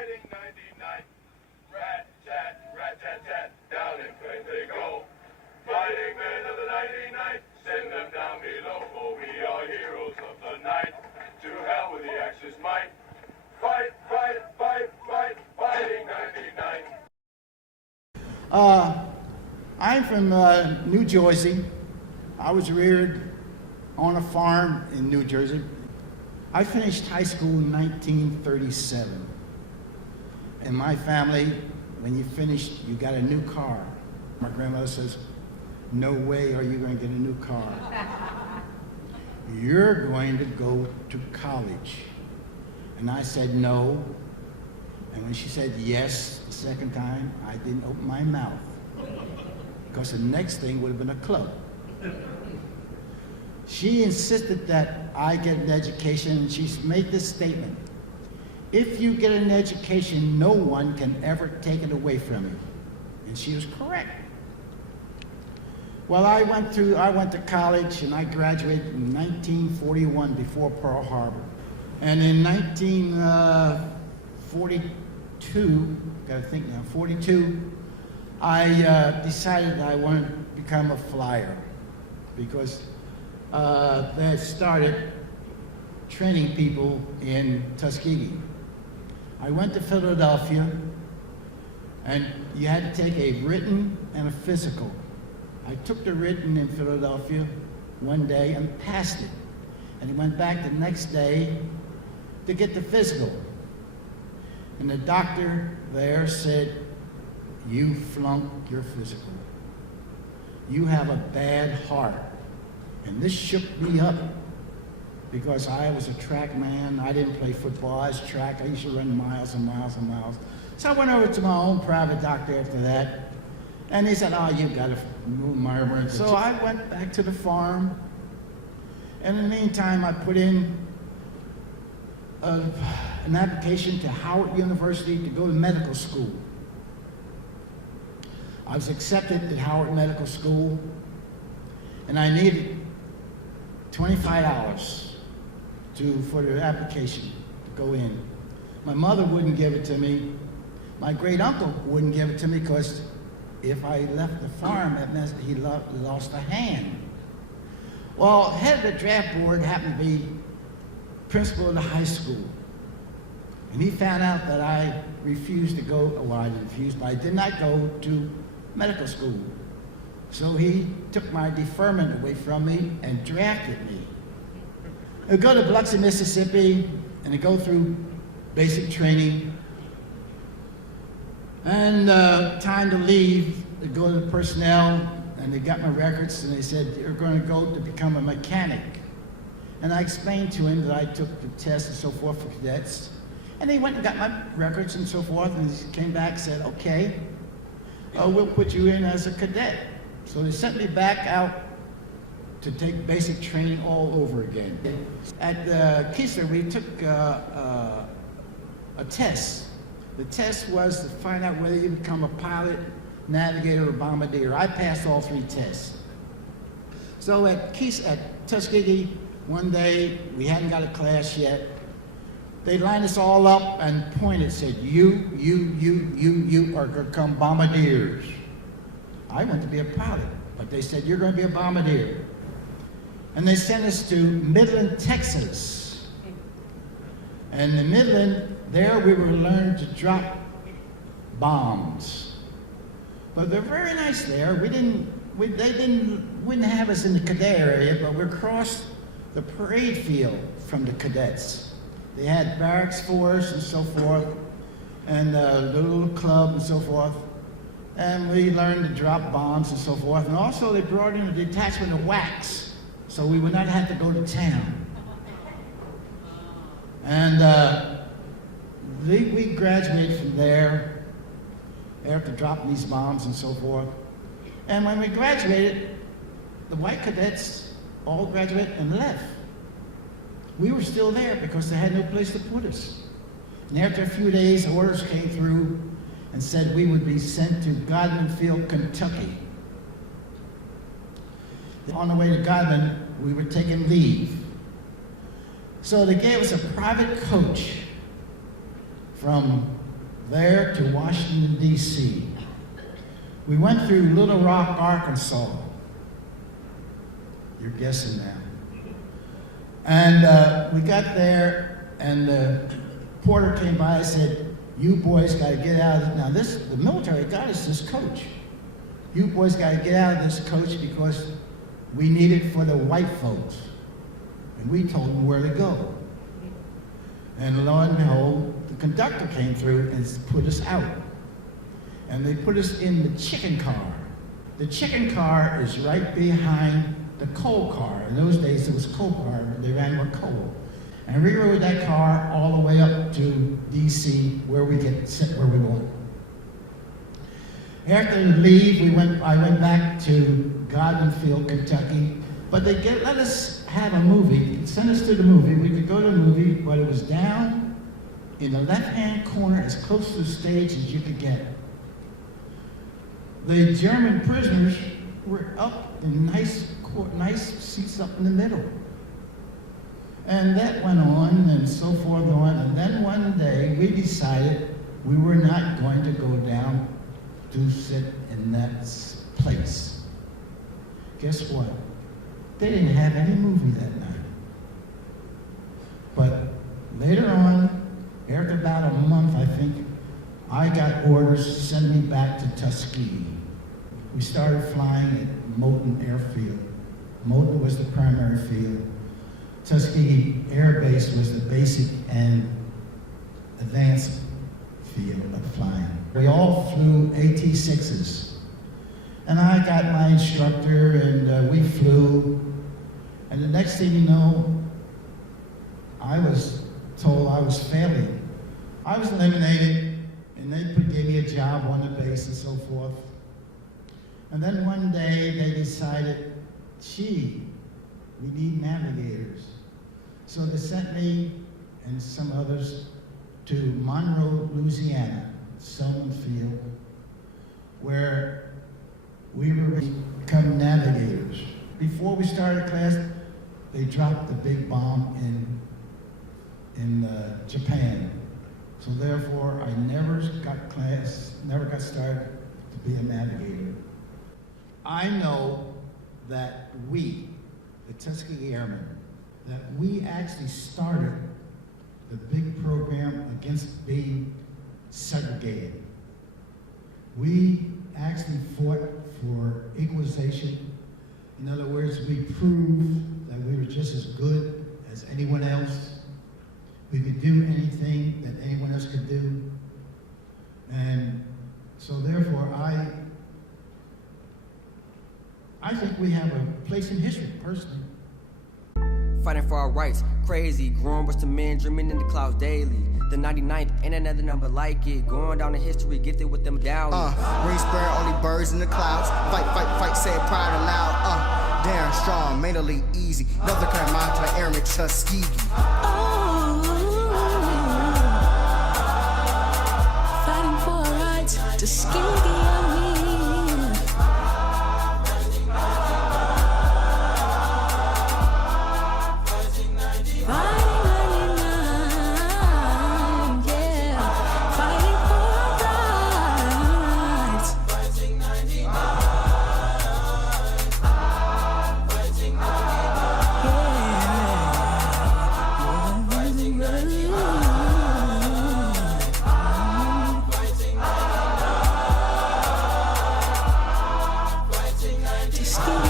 fighting 99. Rat-tat-tat, down in flames they go. Fighting men of the 99, send them down below, for we are heroes of the night. To hell with the Axis might. Fight, fight, fight, fight, fighting 99. I'm from New Jersey. I was reared on a farm in New Jersey. I finished high school in 1937. In my family, when you finished, you got a new car. My grandmother says, "No way are you going to get a new car. You're going to go to college." And I said no. And when she said yes the second time, I didn't open my mouth, because the next thing would have been a club. She insisted that I get an education, and she's made this statement: if you get an education, no one can ever take it away from you. And she was correct. Well, I went to college, and I graduated in 1941, before Pearl Harbor. And in 1942, gotta think now, 42, I decided I wanted to become a flyer, because they had started training people in Tuskegee. I went to Philadelphia, and you had to take a written and a physical. I took the written in Philadelphia one day and passed it, and went back the next day to get the physical. And the doctor there said, "You flunked your physical. You have a bad heart." And this shook me up, because I was a track man. I didn't play football, I was track. I used to run miles and miles and miles. So I went over to my own private doctor after that, and he said, "Oh, you've got a murmur." So I went back to the farm, and in the meantime, I put in an application to Howard University to go to medical school. I was accepted at Howard Medical School, and I needed $25 for the application to go in. My mother wouldn't give it to me. My great uncle wouldn't give it to me, because if I left the farm, that meant he lost a hand. Well, head of the draft board happened to be principal of the high school. And he found out that I refused to go, well, I didn't refuse, but I did not go to medical school. So he took my deferment away from me and drafted me. I go to Biloxi, Mississippi, and I go through basic training. And time to leave, they go to the personnel, and they got my records, and they said, "You're going to go to become a mechanic." And I explained to him that I took the test and so forth for cadets. And they went and got my records and so forth, and he came back and said, "Okay, we'll put you in as a cadet." So they sent me back out to take basic training all over again. At Keesler, we took a test. The test was to find out whether you become a pilot, navigator, or bombardier. I passed all three tests. So at Tuskegee, one day, we hadn't got a class yet. They lined us all up and pointed, said, you are going to become bombardiers. I want to be a pilot, but they said, "You're going to be a bombardier." And they sent us to Midland, Texas. And in Midland, there we were learning to drop bombs. But they're very nice there. They wouldn't have us in the cadet area, but we crossed the parade field from the cadets. They had barracks for us and so forth, and the little club and so forth. And we learned to drop bombs and so forth. And also they brought in a detachment of WACs, so we would not have to go to town. And we graduated from there after dropping these bombs and so forth. And when we graduated, the white cadets all graduated and left. We were still there because they had no place to put us. And after a few days, orders came through and said we would be sent to Godman Field, Kentucky. On the way to Godman, we were taking leave. So they gave us a private coach from there to Washington, D.C. We went through Little Rock, Arkansas. You're guessing now. And we got there, and the porter came by and said, "You boys got to get out of this." Now, the military got us this coach. "You boys got to get out of this coach because we need it for the white folks." And we told them where to go. And lo and behold, the conductor came through and put us out. And they put us in the chicken car. The chicken car is right behind the coal car. In those days, it was coal car. They ran with coal. And we rode that car all the way up to D.C., where we get sent where we want. After the leave, I went back to Godmanfield, Kentucky, but they let us have a movie, send us to the movie. We could go to the movie, but it was down in the left-hand corner, as close to the stage as you could get. The German prisoners were up in nice seats up in the middle. And that went on and so forth on. And then one day we decided we were not going to go down to sit in that place. Guess what? They didn't have any movie that night. But later on, after about a month, I think, I got orders to send me back to Tuskegee. We started flying at Moulton Airfield. Moulton was the primary field. Tuskegee Air Base was the basic and advanced field of flying. We all flew AT-6s. And I got my instructor, and we flew. And the next thing you know, I was told I was failing. I was eliminated, and they gave me a job on the base and so forth. And then one day they decided, gee, we need navigators. So they sent me and some others to Monroe, Louisiana, Selman Field, where we were to become navigators. Before we started class, they dropped the big bomb in Japan. So therefore, I never got started to be a navigator. I know that we, the Tuskegee Airmen, that we actually started the big program against being segregated. We actually fought for equalization. In other words, we proved that we were just as good as anyone else. We could do anything that anyone else could do. And so therefore, I think we have a place in history, personally. Fighting for our rights, crazy, growing with some men, dreaming in the clouds daily. The 99th, ain't another number like it. Going down in history, gifted with them down. Ring spur, only birds in the clouds. Fight, fight, fight, say it proud and loud. Damn strong, mentally easy. Another kind of mind to Airman Tuskegee. Fighting for our rights, Tuskegee Airmen. Tuskegee.